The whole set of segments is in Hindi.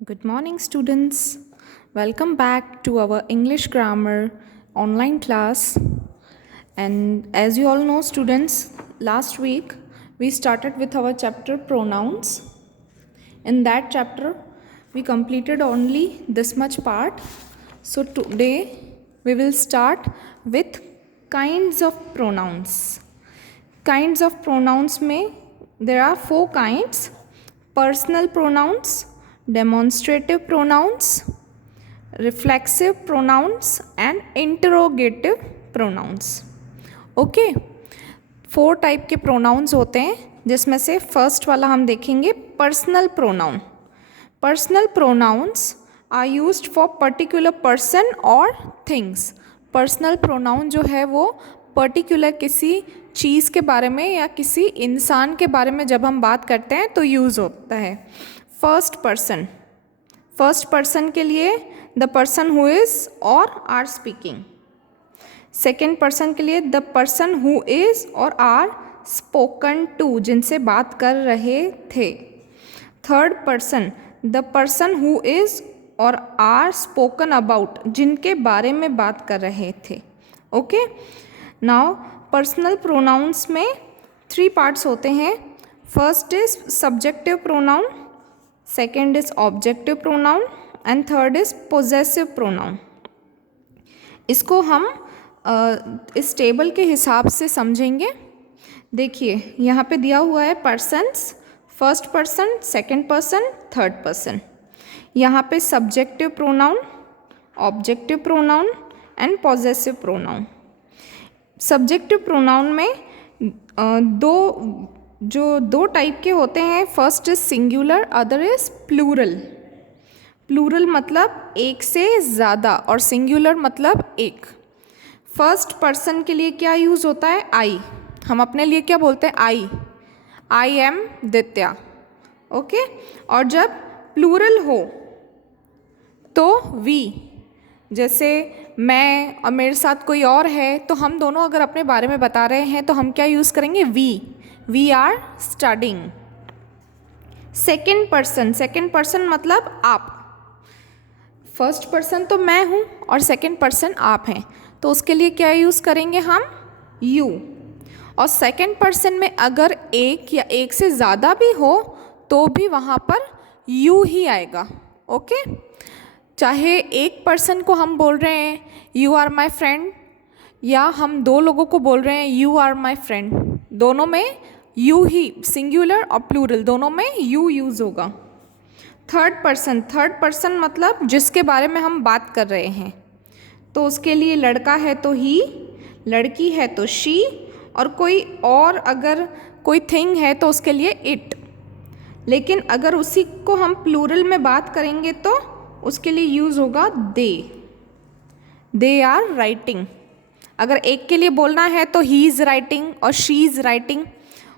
Good morning, students. Welcome back to our English grammar online class. And as you all know, students, last week we started with our chapter pronouns. In that chapter, we completed only this much part. So today we will start with kinds of pronouns. Kinds of pronouns में there are 4 kinds: personal pronouns, demonstrative pronouns, reflexive pronouns and interrogative pronouns. Okay 4 type के प्रोनाउंस होते हैं, जिसमें से फर्स्ट वाला हम देखेंगे personal pronoun. Personal pronouns are used for particular person और थिंग्स. पर्सनल प्रोनाउन जो है वो पर्टिकुलर किसी चीज़ के बारे में या किसी इंसान के बारे में जब हम बात करते हैं तो यूज़ होता है. फर्स्ट पर्सन के लिए द पर्सन हु इज़ और आर स्पीकिंग. सेकेंड पर्सन के लिए द पर्सन हु इज़ और आर स्पोकन टू, जिनसे बात कर रहे थे. Third person the person who is और आर स्पोकन अबाउट, जिनके बारे में बात कर रहे थे. ओके, नाउ पर्सनल प्रोनाउंस में 3 पार्ट्स होते हैं. First is subjective pronoun, second is objective pronoun and third is possessive pronoun. इसको हम इस टेबल के हिसाब से समझेंगे. देखिए यहाँ पे दिया हुआ है persons, first person, second person, third person. यहाँ पे subjective pronoun, objective pronoun and possessive pronoun. Subjective pronoun में दो टाइप के होते हैं. First is singular, other is plural. Plural मतलब एक से ज़्यादा और सिंगुलर मतलब एक. फर्स्ट पर्सन के लिए क्या यूज़ होता है? आई. हम अपने लिए क्या बोलते हैं? आई एम दित्या. ओके, और जब प्लूरल हो तो वी. जैसे मैं और मेरे साथ कोई और है तो हम दोनों अगर अपने बारे में बता रहे हैं तो हम क्या यूज़ करेंगे? We are studying. Second person मतलब आप. फर्स्ट पर्सन तो मैं हूँ और सेकेंड पर्सन आप हैं, तो उसके लिए क्या यूज़ करेंगे हम? यू. और सेकेंड पर्सन में अगर एक या एक से ज़्यादा भी हो तो भी वहाँ पर यू ही आएगा. ओके, चाहे एक पर्सन को हम बोल रहे हैं यू आर माई फ्रेंड, या हम 2 लोगों को बोल रहे हैं यू आर माई फ्रेंड, दोनों में यू ही, सिंगुलर और प्लूरल दोनों में यू यूज़ होगा. थर्ड पर्सन मतलब जिसके बारे में हम बात कर रहे हैं, तो उसके लिए लड़का है तो ही, लड़की है तो शी, और कोई और अगर कोई थिंग है तो उसके लिए इट. लेकिन अगर उसी को हम प्लूरल में बात करेंगे तो उसके लिए यूज़ होगा दे आर राइटिंग. अगर एक के लिए बोलना है तो ही इज़ राइटिंग और शी इज़ राइटिंग,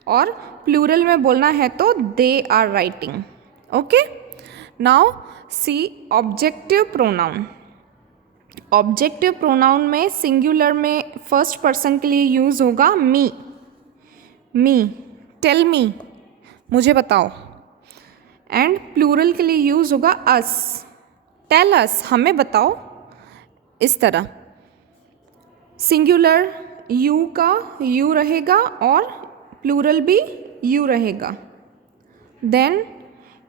और प्लूरल में बोलना है तो they are writing. Okay, now see objective pronoun. Objective pronoun में सिंगुलर में फर्स्ट पर्सन के लिए यूज़ होगा मी. टेल मी, मुझे बताओ. एंड प्लूरल के लिए यूज़ होगा अस. टेल अस, हमें बताओ. इस तरह सिंगुलर यू का यू रहेगा और प्लूरल भी यू रहेगा. Then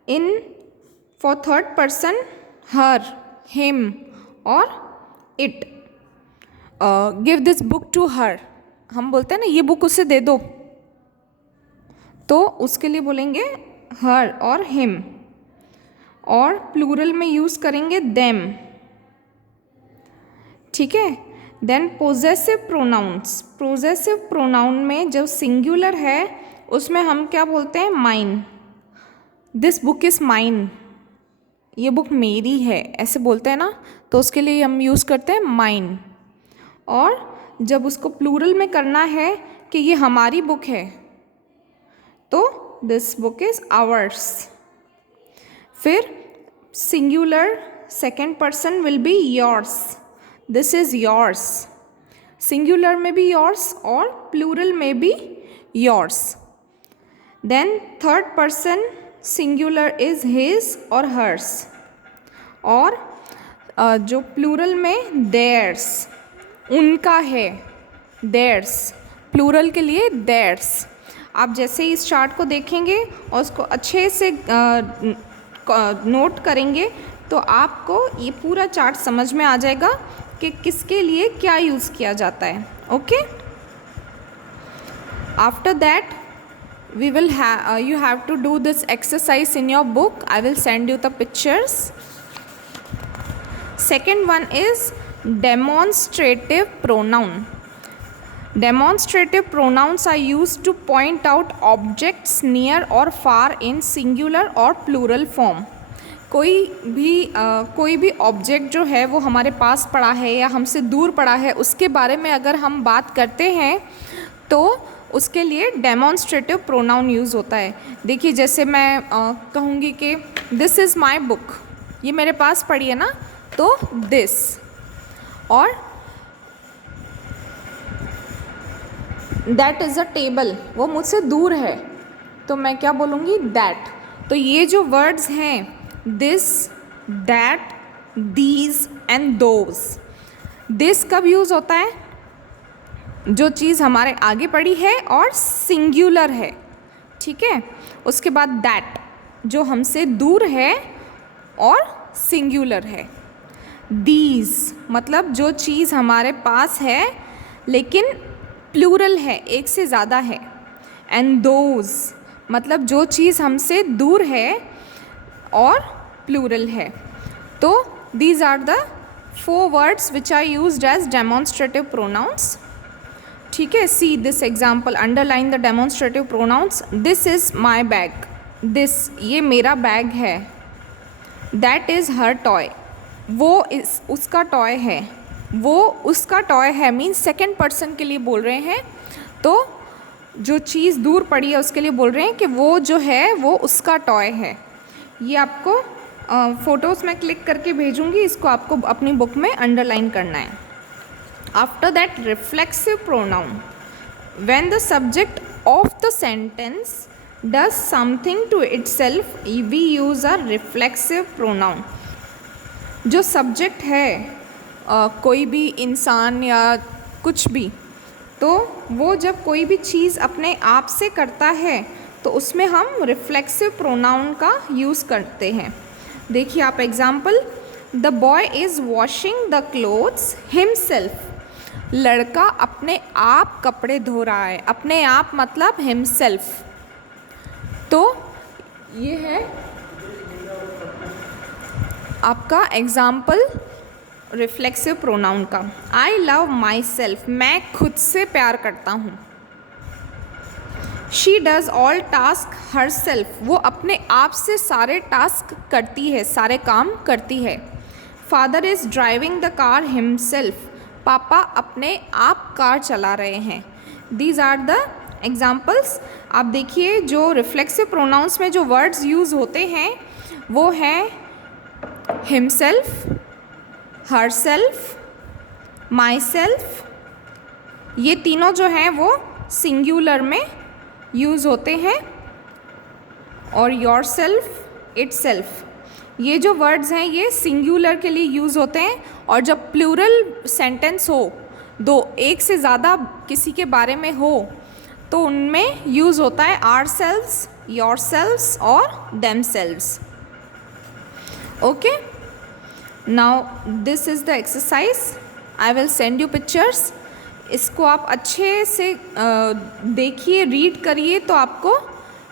in for third person her, him और it. Give this book to her, हम बोलते हैं ना ये बुक उसे दे दो, तो उसके लिए बोलेंगे हर और हिम. और प्लूरल में यूज़ करेंगे देम. ठीक है. देन पोजेसिव प्रोनाउन में जो सिंगुलर है उसमें हम क्या बोलते हैं? Mine. This book is mine, ये बुक मेरी है, ऐसे बोलते हैं ना, तो उसके लिए हम यूज़ करते हैं माइन. और जब उसको प्लूरल में करना है कि ये हमारी बुक है तो दिस बुक इज़ आवर्स. फिर singular second person will be yours. This is yours. Singular में भी योर्स और प्लूरल में भी yours. Then third person singular is his और हर्स. और जो प्लूरल में देयर्स, उनका है, देयर्स, प्लूरल के लिए देयर्स। आप जैसे ही इस चार्ट को देखेंगे और उसको अच्छे से नोट करेंगे तो आपको ये पूरा चार्ट समझ में आ जाएगा कि किसके लिए क्या यूज़ किया जाता है। Okay, after that we will you have to do this exercise in your book. I will send you the pictures. Second one is demonstrative pronoun. Demonstrative pronouns are used to point out objects near or far in singular or plural form. कोई भी ऑब्जेक्ट जो है वो हमारे पास पड़ा है या हमसे दूर पड़ा है, उसके बारे में अगर हम बात करते हैं तो उसके लिए डेमॉन्स्ट्रेटिव प्रोनाउन यूज़ होता है। देखिए, जैसे मैं कहूँगी कि दिस इज़ माई बुक, ये मेरे पास पड़ी है ना, तो दिस, और दैट इज़ अ टेबल, वो मुझसे दूर है, तो मैं क्या बोलूँगी, दैट। तो ये जो वर्ड्स हैं this, that, these and those, this कब यूज़ होता है, जो चीज़ हमारे आगे पड़ी है और सिंगुलर है, ठीक है। उसके बाद दैट, जो हमसे दूर है और सिंगुलर है। दीज मतलब जो चीज़ हमारे पास है लेकिन प्लूरल है, एक से ज़्यादा है। एंड दोज मतलब जो चीज़ हमसे दूर है और प्लूरल है। तो these are the 4 words which are used as demonstrative pronouns, ठीक है। See this example, underline the demonstrative pronouns. This is my bag, this ये मेरा बैग है। दैट इज़ हर टॉय, वो उसका टॉय है, वो उसका टॉय है, मीन्स सेकेंड पर्सन के लिए बोल रहे हैं। तो जो चीज़ दूर पड़ी है उसके लिए बोल रहे हैं कि वो जो है वो उसका टॉय है। ये आपको फ़ोटोज़ में क्लिक करके भेजूँगी, इसको आपको अपनी बुक में अंडरलाइन करना है। After that, reflexive pronoun. When the subject of the sentence does something to itself, we use a reflexive pronoun. जो सब्जेक्ट है कोई भी इंसान या कुछ भी, तो वो जब कोई भी चीज़ अपने आप से करता है तो उसमें हम रिफ्लेक्सिव प्रोनाउन का यूज़ करते हैं। देखिए आप example, the boy is washing the clothes himself, लड़का अपने आप कपड़े धो रहा है, अपने आप मतलब हिमसेल्फ। तो ये है आपका एग्जाम्पल रिफ्लेक्सिव प्रोनाउन का। आई लव माई सेल्फ, मैं खुद से प्यार करता हूँ। She does all task her self, वो अपने आप से सारे टास्क करती है, सारे काम करती है। Father is driving the car himself, पापा अपने आप कार चला रहे हैं। These are the examples. आप देखिए जो रिफ्लेक्सिव प्रोनाउंस में जो वर्ड्स यूज़ होते हैं वो हैं himself, her self, my self. ये तीनों जो हैं वो सिंगुलर में यूज़ होते हैं, और योर सेल्फ, इट सेल्फ, ये जो वर्ड्स हैं ये सिंगुलर के लिए यूज़ होते हैं। और जब प्लूरल सेंटेंस हो, एक से ज़्यादा किसी के बारे में हो, तो उनमें यूज़ होता है आवर सेल्व्स, योर सेल्व्स और them selves. Okay, now this is the exercise, I will send you pictures. इसको आप अच्छे से देखिए, रीड करिए, तो आपको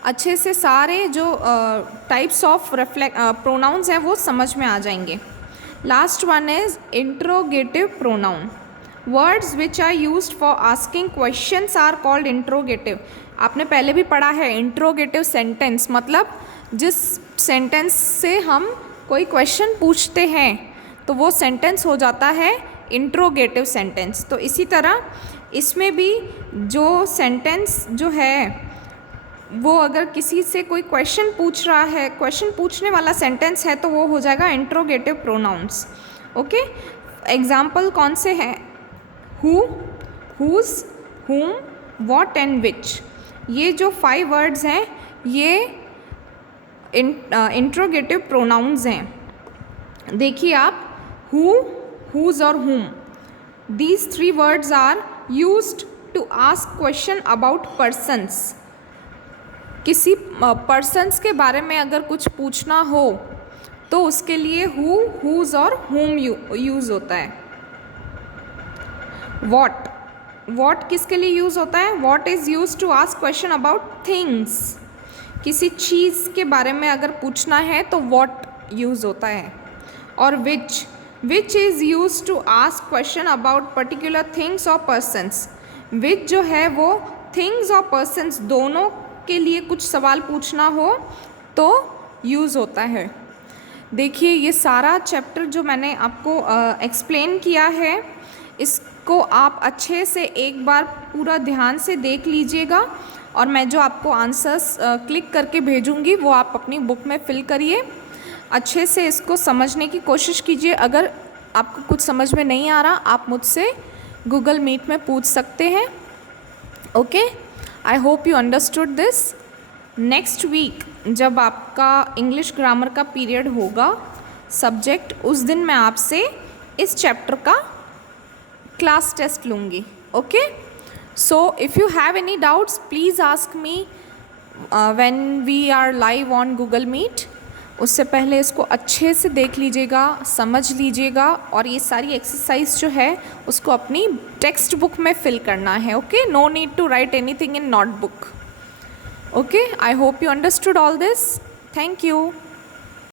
अच्छे से सारे जो टाइप्स ऑफ प्रोनाउंस हैं वो समझ में आ जाएंगे। Last one is interrogative pronoun. Words which are used for asking questions are called interrogative. आपने पहले भी पढ़ा है इंट्रोगेटिव सेंटेंस, मतलब जिस सेंटेंस से हम कोई क्वेश्चन पूछते हैं तो वो सेंटेंस हो जाता है इंट्रोगेटिव सेंटेंस। तो इसी तरह इसमें भी जो सेंटेंस जो है वो अगर किसी से कोई क्वेश्चन पूछ रहा है, क्वेश्चन पूछने वाला सेंटेंस है, तो वो हो जाएगा इंट्रोगेटिव प्रोनाउंस। ओके, एग्जाम्पल कौन से हैं? Who, whose, whom, what and which। ये जो 5 वर्ड्स हैं ये इंट्रोगेटिव प्रोनाउंस हैं। देखिए आप, हु, हुज और whom, these three words are used to ask question about persons. किसी पर्सन्स के बारे में अगर कुछ पूछना हो तो उसके लिए हु, हुज और हुम यूज़ होता है। वॉट, वॉट किसके लिए यूज़ होता है? What is use to ask question about things. किसी चीज़ के बारे में अगर पूछना है तो वॉट यूज़ होता है। और which is use to ask question about particular things और पर्सन्स। विच जो है वो थिंग्स और पर्सन्स दोनों के लिए कुछ सवाल पूछना हो तो यूज़ होता है। देखिए ये सारा चैप्टर जो मैंने आपको एक्सप्लेन किया है, इसको आप अच्छे से एक बार पूरा ध्यान से देख लीजिएगा, और मैं जो आपको आंसर्स क्लिक करके भेजूंगी वो आप अपनी बुक में फिल करिए। अच्छे से इसको समझने की कोशिश कीजिए। अगर आपको कुछ समझ में नहीं आ रहा, आप मुझसे गूगल मीट में पूछ सकते हैं। Okay, I hope you understood this. Next week जब आपका इंग्लिश ग्रामर का पीरियड होगा सब्जेक्ट, उस दिन मैं आपसे इस चैप्टर का क्लास टेस्ट लूँगी। Okay, so if you have any doubts please ask me when we are live on Google Meet. उससे पहले इसको अच्छे से देख लीजिएगा, समझ लीजिएगा, और ये सारी एक्सरसाइज जो है उसको अपनी टेक्स्ट बुक में फिल करना है। Okay, no need to write anything in notebook. Okay, I hope you understood all this. Thank you.